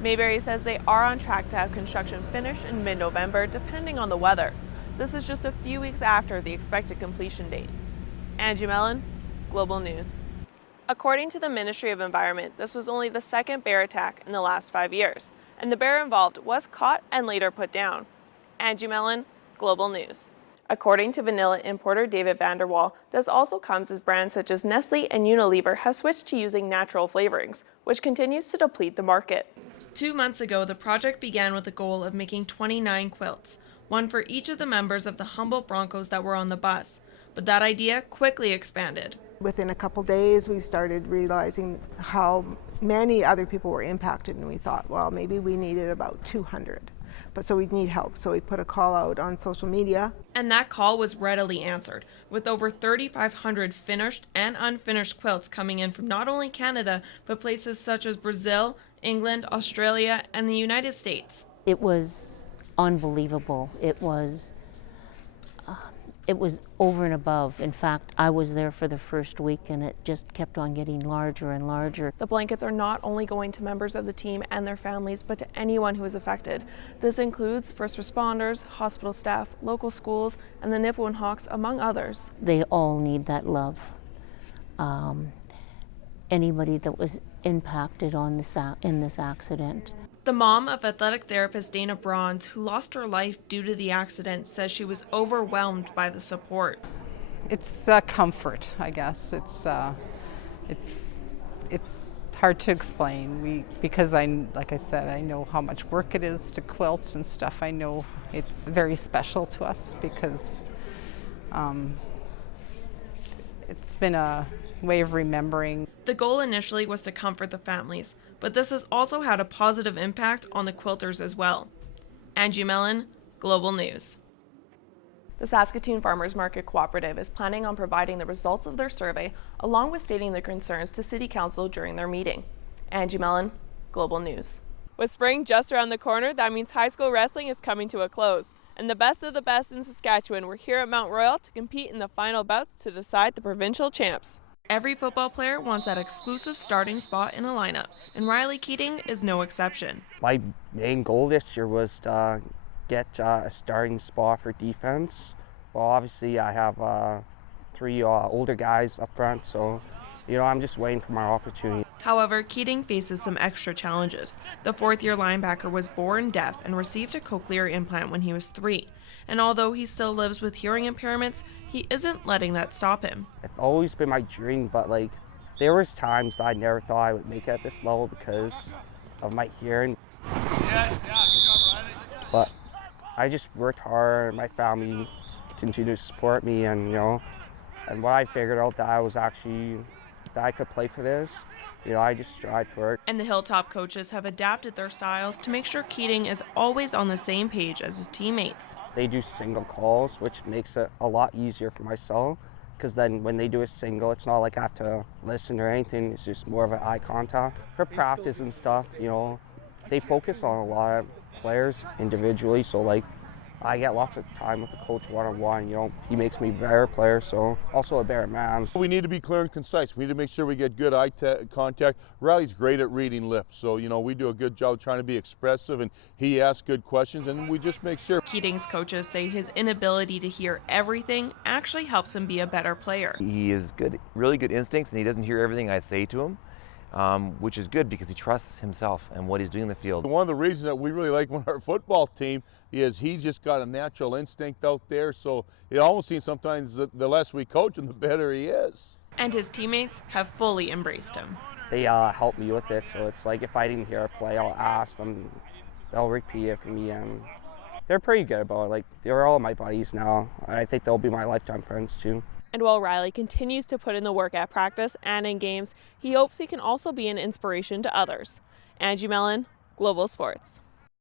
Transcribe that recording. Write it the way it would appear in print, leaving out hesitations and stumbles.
Mayberry says they are on track to have construction finished in mid-November, depending on the weather. This is just a few weeks after the expected completion date. Angie Mellen, Global News. According to the Ministry of Environment, this was only the second bear attack in the last 5 years, and the bear involved was caught and later put down. Angie Mellen, Global News. According to vanilla importer David Vanderwall, this also comes as brands such as Nestle and Unilever have switched to using natural flavorings, which continues to deplete the market. 2 months ago, the project began with the goal of making 29 quilts, one for each of the members of the Humboldt Broncos that were on the bus. But that idea quickly expanded. Within a couple days, we started realizing how many other people were impacted, and we thought, well, maybe we needed about 200. But so we'd need help, so we put a call out on social media. And that call was readily answered, with over 3,500 finished and unfinished quilts coming in from not only Canada, but places such as Brazil, England, Australia, and the United States. It was unbelievable. It was over and above. In fact, I was there for the first week and it just kept on getting larger and larger. The blankets are not only going to members of the team and their families, but to anyone who is affected. This includes first responders, hospital staff, local schools, and the Nipawin Hawks, among others. They all need that love. Anybody that was impacted on this in this accident. The mom of athletic therapist Dana Bronze, who lost her life due to the accident, says she was overwhelmed by the support. It's comfort, I guess. It's hard to explain. Because like I said, I know how much work it is to quilt and stuff. I know it's very special to us because it's been a way of remembering. The goal initially was to comfort the families, but this has also had a positive impact on the quilters as well. Angie Mellen, Global News. The Saskatoon Farmers Market Cooperative is planning on providing the results of their survey along with stating their concerns to City Council during their meeting. Angie Mellen, Global News. With spring just around the corner, that means high school wrestling is coming to a close. And the best of the best in Saskatchewan were here at Mount Royal to compete in the final bouts to decide the provincial champs. Every football player wants that exclusive starting spot in a lineup, and Riley Keating is no exception. My main goal this year was to get a starting spot for defense. Well, obviously I have 3 older guys up front, so I'm just waiting for my opportunity. However, Keating faces some extra challenges. The 4th-year linebacker was born deaf and received a cochlear implant when he was 3. And although he still lives with hearing impairments, he isn't letting that stop him. It's always been my dream, but there was times that I never thought I would make it at this level because of my hearing. But I just worked hard, my family continued to support me, and and when I figured out that I could play for this, I just strived for it. And the Hilltop coaches have adapted their styles to make sure Keating is always on the same page as his teammates. They do single calls, which makes it a lot easier for myself, because then when they do a single, it's not like I have to listen or anything. It's just more of an eye contact. For practice and stuff, they focus on a lot of players individually, so I get lots of time with the coach one-on-one. He makes me a better player, so also a better man. We need to be clear and concise. We need to make sure we get good eye contact. Riley's great at reading lips, so we do a good job trying to be expressive, and he asks good questions, and we just make sure. Keating's coaches say his inability to hear everything actually helps him be a better player. He has really good instincts, and he doesn't hear everything I say to him. Which is good because he trusts himself and what he's doing in the field. One of the reasons that we really like our football team is he's just got a natural instinct out there, so it almost seems sometimes the less we coach him, the better he is. And his teammates have fully embraced him. They help me with it, so it's if I didn't hear a play, I'll ask them, they'll repeat it for me, and they're pretty good about it. They're all my buddies now. I think they'll be my lifetime friends too. And while Riley continues to put in the work at practice and in games, he hopes he can also be an inspiration to others. Angie Mellen, Global Sports.